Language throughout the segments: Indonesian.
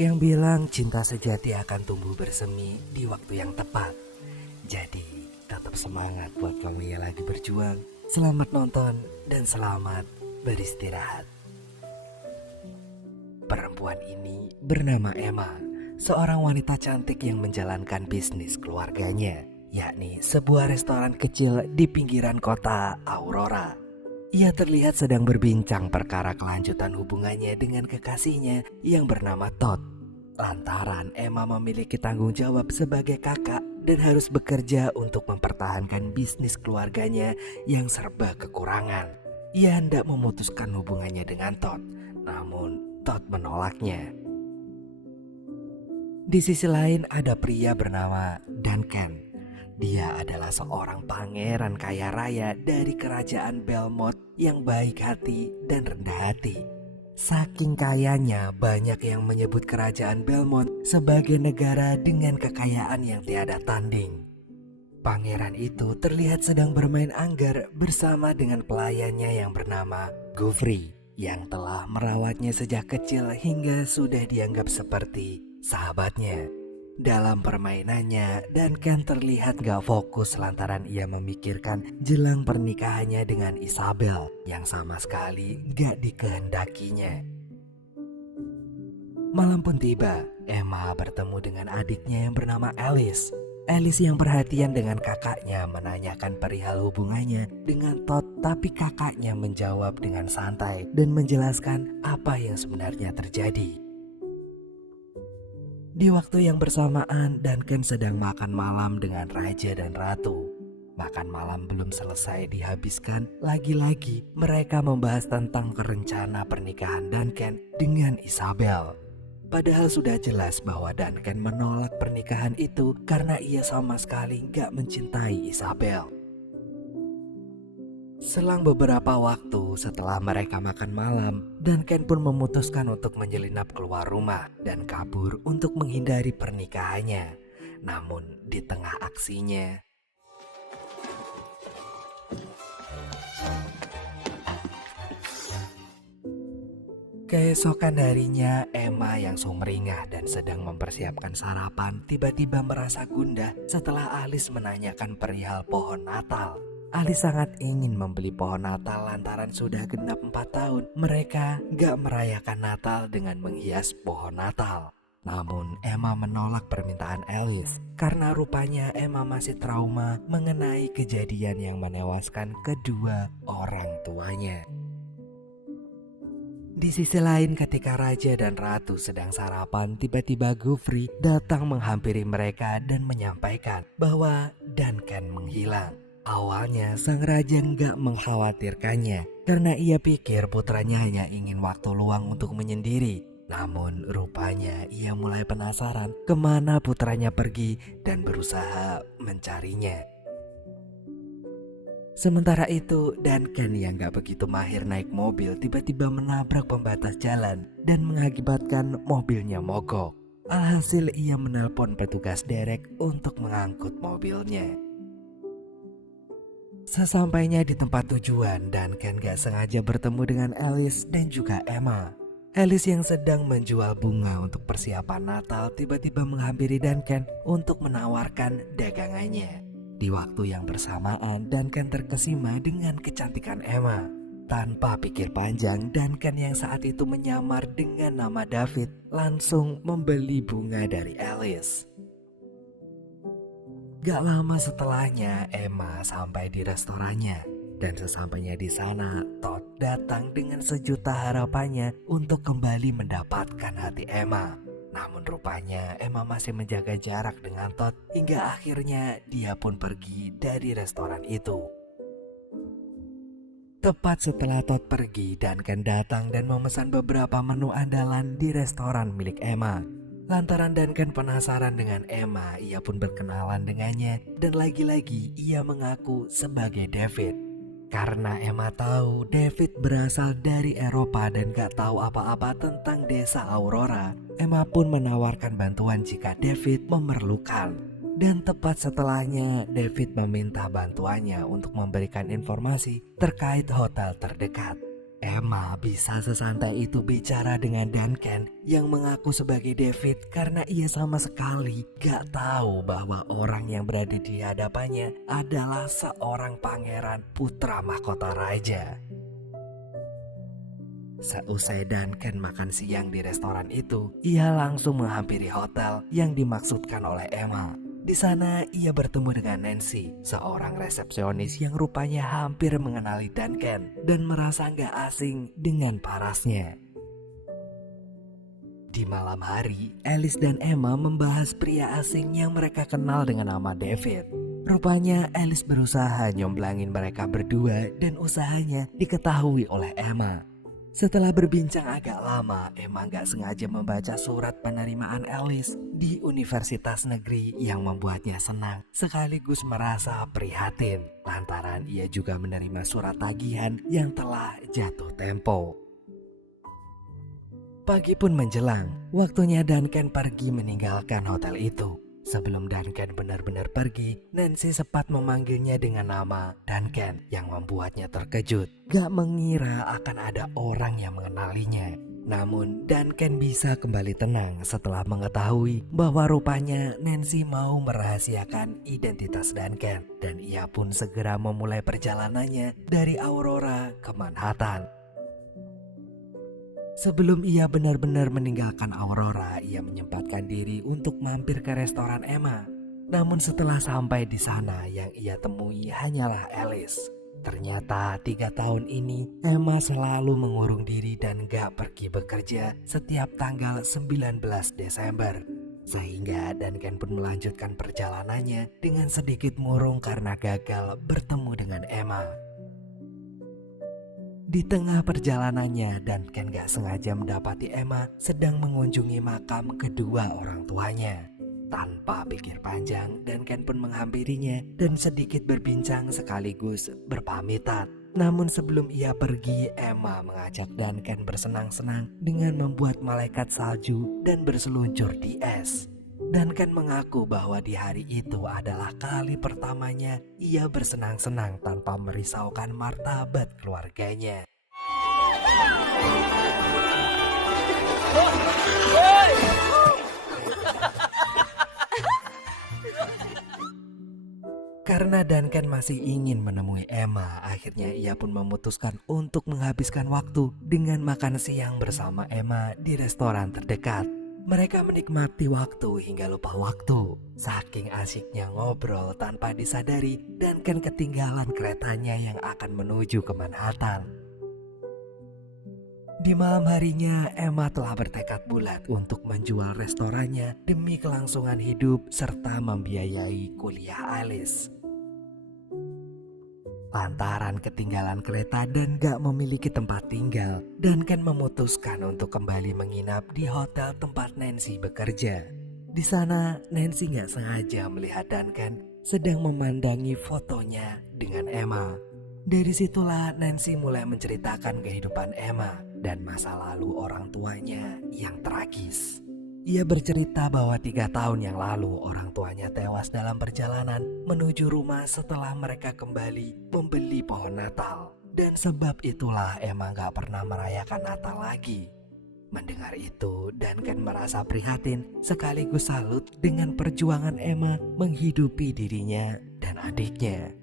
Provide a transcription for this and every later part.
yang bilang cinta sejati akan tumbuh bersemi di waktu yang tepat. Jadi tetap semangat buat kamu yang lagi berjuang. Selamat nonton dan selamat beristirahat. Perempuan ini bernama Emma, seorang wanita cantik yang menjalankan bisnis keluarganya, yakni sebuah restoran kecil di pinggiran kota Aurora. Ia terlihat sedang berbincang perkara kelanjutan hubungannya dengan kekasihnya yang bernama Todd. Lantaran Emma memiliki tanggung jawab sebagai kakak dan harus bekerja untuk mempertahankan bisnis keluarganya yang serba kekurangan. Ia hendak memutuskan hubungannya dengan Todd, namun Todd menolaknya. Di sisi lain ada pria bernama Duncan. Dia adalah seorang pangeran kaya raya dari kerajaan Belmont yang baik hati dan rendah hati. Saking kayanya, banyak yang menyebut kerajaan Belmont sebagai negara dengan kekayaan yang tiada tanding. Pangeran itu terlihat sedang bermain anggar bersama dengan pelayannya yang bernama Gufri, yang telah merawatnya sejak kecil hingga sudah dianggap seperti sahabatnya. Dalam permainannya, Duncan terlihat gak fokus lantaran ia memikirkan jelang pernikahannya dengan Isabel yang sama sekali gak dikehendakinya. Malam pun tiba, Emma bertemu dengan adiknya yang bernama Alice. Alice yang perhatian dengan kakaknya menanyakan perihal hubungannya dengan Todd, tapi kakaknya menjawab dengan santai dan menjelaskan apa yang sebenarnya terjadi. Di waktu yang bersamaan, Duncan sedang makan malam dengan raja dan ratu. Makan malam belum selesai dihabiskan, lagi-lagi mereka membahas tentang rencana pernikahan Duncan dengan Isabel. Padahal sudah jelas bahwa Duncan menolak pernikahan itu karena ia sama sekali gak mencintai Isabel. Selang beberapa waktu setelah mereka makan malam, Duncan pun memutuskan untuk menyelinap keluar rumah dan kabur untuk menghindari pernikahannya. Namun di tengah aksinya, keesokan harinya, Emma yang sumringah dan sedang mempersiapkan sarapan tiba-tiba merasa gundah setelah Alice menanyakan perihal pohon Natal. Alice sangat ingin membeli pohon Natal lantaran sudah genap 4 tahun mereka gak merayakan Natal dengan menghias pohon Natal. Namun Emma menolak permintaan Alice karena rupanya Emma masih trauma mengenai kejadian yang menewaskan kedua orang tuanya. Di sisi lain, ketika raja dan ratu sedang sarapan, tiba-tiba Gufri datang menghampiri mereka dan menyampaikan bahwa Duncan menghilang. Awalnya sang raja nggak mengkhawatirkannya karena ia pikir putranya hanya ingin waktu luang untuk menyendiri. Namun rupanya ia mulai penasaran kemana putranya pergi dan berusaha mencarinya. Sementara itu, Duncan yang gak begitu mahir naik mobil tiba-tiba menabrak pembatas jalan dan mengakibatkan mobilnya mogok. Alhasil ia menelpon petugas derek untuk mengangkut mobilnya. Sesampainya di tempat tujuan, Duncan gak sengaja bertemu dengan Alice dan juga Emma. Alice yang sedang menjual bunga untuk persiapan Natal tiba-tiba menghampiri Duncan untuk menawarkan dagangannya. Di waktu yang bersamaan, Duncan terkesima dengan kecantikan Emma. Tanpa pikir panjang, Duncan yang saat itu menyamar dengan nama David langsung membeli bunga dari Alice. Gak lama setelahnya, Emma sampai di restorannya. Dan sesampainya di sana, Todd datang dengan sejuta harapannya untuk kembali mendapatkan hati Emma. Namun rupanya Emma masih menjaga jarak dengan Todd hingga akhirnya dia pun pergi dari restoran itu. Tepat setelah Todd pergi, Duncan datang dan memesan beberapa menu andalan di restoran milik Emma. Lantaran Duncan penasaran dengan Emma, ia pun berkenalan dengannya dan lagi-lagi ia mengaku sebagai David. Karena Emma tahu David berasal dari Eropa dan gak tahu apa-apa tentang desa Aurora, Emma pun menawarkan bantuan jika David memerlukan. Dan tepat setelahnya, David meminta bantuannya untuk memberikan informasi terkait hotel terdekat. Emma bisa sesantai itu bicara dengan Duncan yang mengaku sebagai David karena ia sama sekali gak tahu bahwa orang yang berada di hadapannya adalah seorang pangeran putra mahkota raja. Seusai Duncan makan siang di restoran itu, ia langsung menghampiri hotel yang dimaksudkan oleh Emma. Di sana ia bertemu dengan Nancy, seorang resepsionis yang rupanya hampir mengenali Duncan dan merasa gak asing dengan parasnya. Di malam hari, Alice dan Emma membahas pria asing yang mereka kenal dengan nama David. Rupanya Alice berusaha nyomblangin mereka berdua dan usahanya diketahui oleh Emma. Setelah berbincang agak lama, Emma gak sengaja membaca surat penerimaan Alice di universitas negeri yang membuatnya senang sekaligus merasa prihatin lantaran ia juga menerima surat tagihan yang telah jatuh tempo. Pagi pun menjelang, waktunya Duncan pergi meninggalkan hotel itu. Sebelum Duncan benar-benar pergi, Nancy sempat memanggilnya dengan nama Duncan yang membuatnya terkejut. Gak mengira akan ada orang yang mengenalinya. Namun Duncan bisa kembali tenang setelah mengetahui bahwa rupanya Nancy mau merahasiakan identitas Duncan. Dan ia pun segera memulai perjalanannya dari Aurora ke Manhattan. Sebelum ia benar-benar meninggalkan Aurora, ia menyempatkan diri untuk mampir ke restoran Emma. Namun setelah sampai di sana, yang ia temui hanyalah Alice. Ternyata 3 tahun ini Emma selalu mengurung diri dan gak pergi bekerja setiap tanggal 19 Desember. Sehingga Duncan pun melanjutkan perjalanannya dengan sedikit murung karena gagal bertemu dengan Emma. Di tengah perjalanannya, Duncan gak sengaja mendapati Emma sedang mengunjungi makam kedua orang tuanya. Tanpa pikir panjang, Duncan pun menghampirinya dan sedikit berbincang sekaligus berpamitan. Namun sebelum ia pergi, Emma mengajak Duncan bersenang-senang dengan membuat malaikat salju dan berseluncur di es. Duncan mengaku bahwa di hari itu adalah kali pertamanya ia bersenang-senang tanpa merisaukan martabat keluarganya. Karena Duncan masih ingin menemui Emma, akhirnya ia pun memutuskan untuk menghabiskan waktu dengan makan siang bersama Emma di restoran terdekat. Mereka menikmati waktu hingga lupa waktu. Saking asyiknya ngobrol tanpa disadari, Duncan ketinggalan keretanya yang akan menuju ke Manhattan. Di malam harinya, Emma telah bertekad bulat untuk menjual restorannya demi kelangsungan hidup serta membiayai kuliah Alice. Lantaran ketinggalan kereta dan gak memiliki tempat tinggal, Duncan memutuskan untuk kembali menginap di hotel tempat Nancy bekerja. Di sana, Nancy gak sengaja melihat Duncan sedang memandangi fotonya dengan Emma. Dari situlah Nancy mulai menceritakan kehidupan Emma dan masa lalu orang tuanya yang tragis. Ia bercerita bahwa 3 tahun yang lalu orang tuanya tewas dalam perjalanan menuju rumah setelah mereka kembali membeli pohon Natal. Dan sebab itulah Emma gak pernah merayakan Natal lagi. Mendengar itu, Duncan merasa prihatin sekaligus salut dengan perjuangan Emma menghidupi dirinya dan adiknya.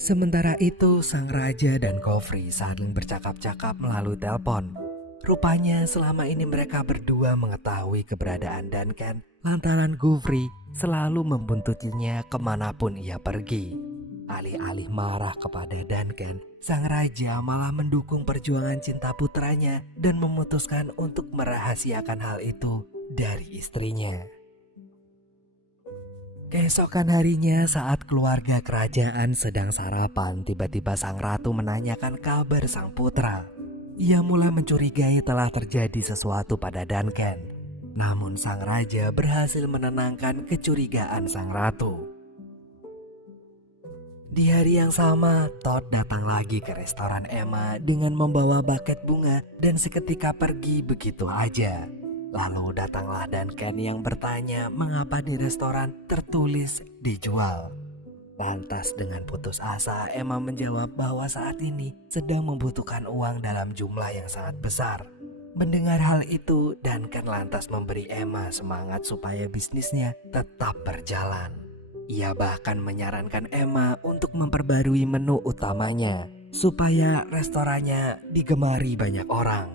Sementara itu, sang raja dan Kofri saling bercakap-cakap melalui telepon. Rupanya selama ini mereka berdua mengetahui keberadaan Duncan lantaran Kofri selalu membuntutinya kemanapun ia pergi. Alih-alih marah kepada Duncan, sang raja malah mendukung perjuangan cinta putranya dan memutuskan untuk merahasiakan hal itu dari istrinya. Keesokan harinya saat keluarga kerajaan sedang sarapan, tiba-tiba sang ratu menanyakan kabar sang putra. Ia mulai mencurigai telah terjadi sesuatu pada Duncan. Namun sang raja berhasil menenangkan kecurigaan sang ratu. Di hari yang sama, Todd datang lagi ke restoran Emma dengan membawa buket bunga dan seketika pergi begitu aja. Lalu datanglah Duncan yang bertanya mengapa di restoran tertulis dijual. Lantas dengan putus asa, Emma menjawab bahwa saat ini sedang membutuhkan uang dalam jumlah yang sangat besar. Mendengar hal itu, Duncan lantas memberi Emma semangat supaya bisnisnya tetap berjalan. Ia bahkan menyarankan Emma untuk memperbarui menu utamanya supaya restorannya digemari banyak orang.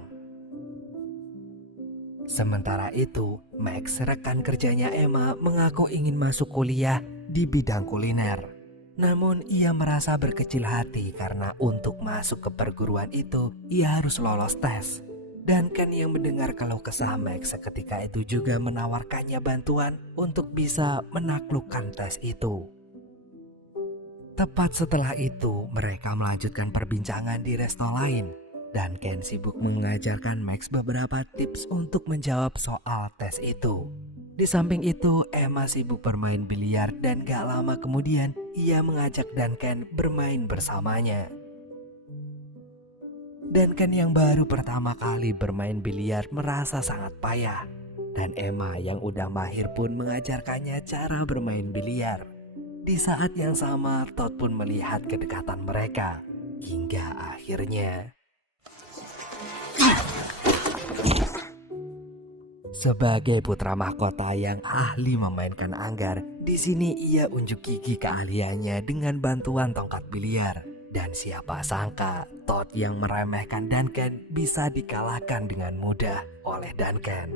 Sementara itu, Max, rekan kerjanya Emma, mengaku ingin masuk kuliah di bidang kuliner. Namun ia merasa berkecil hati karena untuk masuk ke perguruan itu ia harus lolos tes. Duncan yang mendengar keluh kesah Max seketika itu juga menawarkannya bantuan untuk bisa menaklukkan tes itu. Tepat setelah itu mereka melanjutkan perbincangan di resto lain. Duncan sibuk mengajarkan Max beberapa tips untuk menjawab soal tes itu. Di samping itu, Emma sibuk bermain biliar dan gak lama kemudian ia mengajak Duncan bermain bersamanya. Duncan yang baru pertama kali bermain biliar merasa sangat payah. Dan Emma yang udah mahir pun mengajarkannya cara bermain biliar. Di saat yang sama, Todd pun melihat kedekatan mereka. Hingga akhirnya sebagai putra mahkota yang ahli memainkan anggar, di sini ia unjuk gigi keahliannya dengan bantuan tongkat biliar. Dan siapa sangka Todd yang meremehkan Duncan bisa dikalahkan dengan mudah oleh Duncan.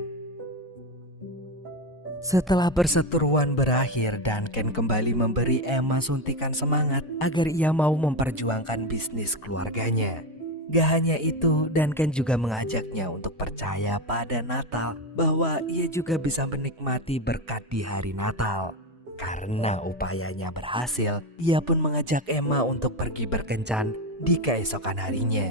Setelah perseteruan berakhir, Duncan kembali memberi Emma suntikan semangat agar ia mau memperjuangkan bisnis keluarganya. Gak hanya itu, Duncan juga mengajaknya untuk percaya pada Natal bahwa ia juga bisa menikmati berkat di hari Natal. Karena upayanya berhasil, ia pun mengajak Emma untuk pergi berkencan di keesokan harinya.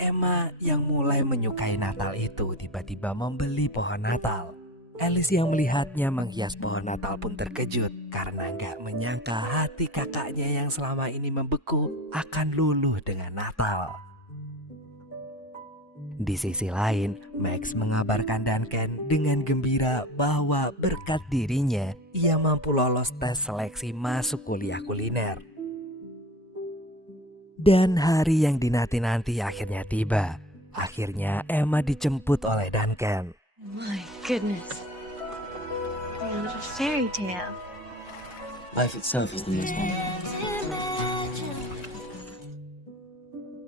Emma yang mulai menyukai Natal itu tiba-tiba membeli pohon Natal. Alice yang melihatnya menghias pohon Natal pun terkejut karena gak menyangka hati kakaknya yang selama ini membeku akan luluh dengan Natal. Di sisi lain, Max mengabarkan Duncan dengan gembira bahwa berkat dirinya ia mampu lolos tes seleksi masuk kuliah kuliner. Dan hari yang dinanti-nanti akhirnya tiba. Akhirnya Emma dijemput oleh Duncan. My goodness. A little fairy tale. Life itself is the most wonderful.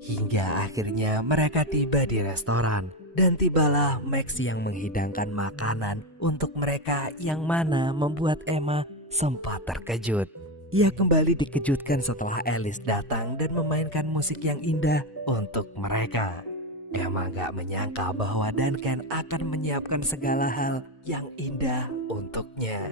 Hingga akhirnya mereka tiba di restoran. Dan tibalah Max yang menghidangkan makanan untuk mereka, yang mana membuat Emma sempat terkejut. Ia kembali dikejutkan setelah Alice datang dan memainkan musik yang indah untuk mereka. Emma gak menyangka bahwa Duncan akan menyiapkan segala hal yang indah untuknya.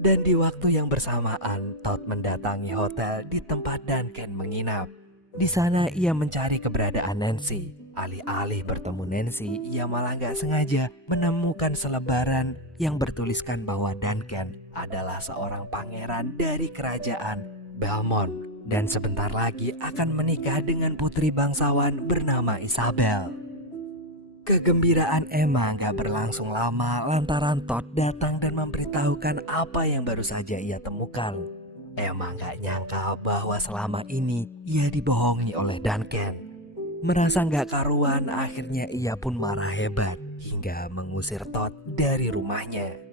Dan di waktu yang bersamaan, Todd mendatangi hotel di tempat Duncan menginap. Di sana ia mencari keberadaan Nancy. Alih-alih bertemu Nancy, ia malah gak sengaja menemukan selebaran yang bertuliskan bahwa Duncan adalah seorang pangeran dari kerajaan Belmont dan sebentar lagi akan menikah dengan putri bangsawan bernama Isabel. Kegembiraan Emma gak berlangsung lama lantaran Todd datang dan memberitahukan apa yang baru saja ia temukan. Emma gak nyangka bahwa selama ini ia dibohongi oleh Duncan. Merasa gak karuan, akhirnya ia pun marah hebat hingga mengusir Todd dari rumahnya.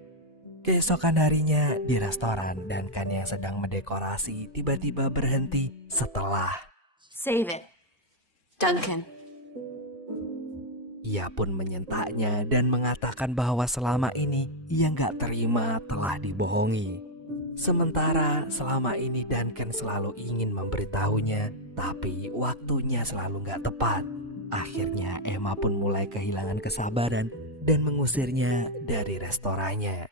Keesokan harinya di restoran, Duncan yang sedang mendekorasi tiba-tiba berhenti setelah Save it. Duncan. Ia pun menyentaknya dan mengatakan bahwa selama ini ia gak terima telah dibohongi. Sementara selama ini Duncan selalu ingin memberitahunya, tapi waktunya selalu gak tepat. Akhirnya Emma pun mulai kehilangan kesabaran dan mengusirnya dari restorannya.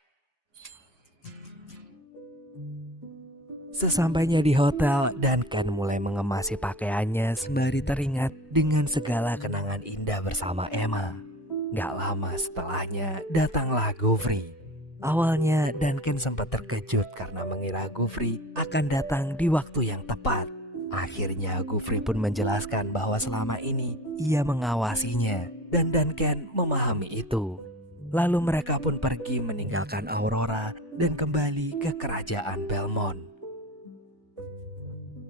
Sesampainya di hotel, Duncan mulai mengemasi pakaiannya sembari teringat dengan segala kenangan indah bersama Emma. Gak lama setelahnya datanglah Gufri. Awalnya Duncan sempat terkejut karena mengira Gufri akan datang di waktu yang tepat. Akhirnya Gufri pun menjelaskan bahwa selama ini ia mengawasinya dan Duncan memahami itu. Lalu mereka pun pergi meninggalkan Aurora dan kembali ke kerajaan Belmont.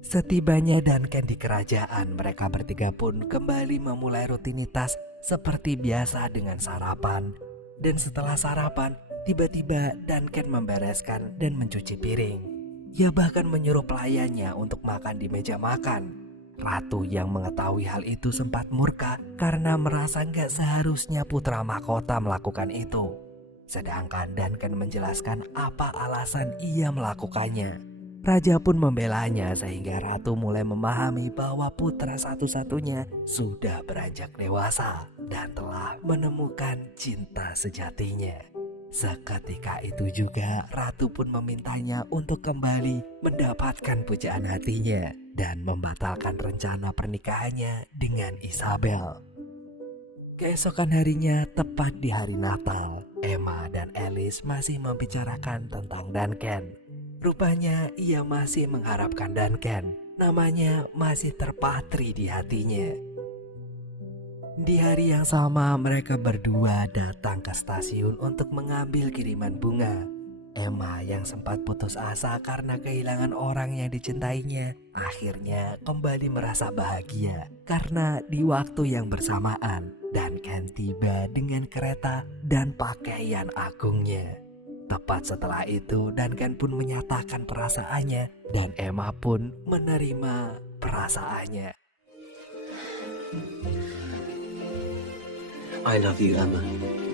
Setibanya Duncan di kerajaan, mereka bertiga pun kembali memulai rutinitas seperti biasa dengan sarapan. Dan setelah sarapan, tiba-tiba Duncan membereskan dan mencuci piring. Ia bahkan menyuruh pelayannya untuk makan di meja makan. Ratu yang mengetahui hal itu sempat murka karena merasa gak seharusnya putra mahkota melakukan itu. Sedangkan Duncan menjelaskan apa alasan ia melakukannya. Raja pun membelanya sehingga Ratu mulai memahami bahwa putra satu-satunya sudah beranjak dewasa dan telah menemukan cinta sejatinya. Seketika itu juga Ratu pun memintanya untuk kembali mendapatkan pujaan hatinya dan membatalkan rencana pernikahannya dengan Isabel. Keesokan harinya, tepat di hari Natal, Emma dan Alice masih membicarakan tentang Duncan. Rupanya ia masih mengharapkan Duncan, namanya masih terpatri di hatinya. Di hari yang sama, mereka berdua datang ke stasiun untuk mengambil kiriman bunga. Emma yang sempat putus asa karena kehilangan orang yang dicintainya, akhirnya kembali merasa bahagia karena di waktu yang bersamaan, Duncan tiba dengan kereta dan pakaian agungnya. Tepat setelah itu, Duncan pun menyatakan perasaannya dan Emma pun menerima perasaannya. I love you, Emma.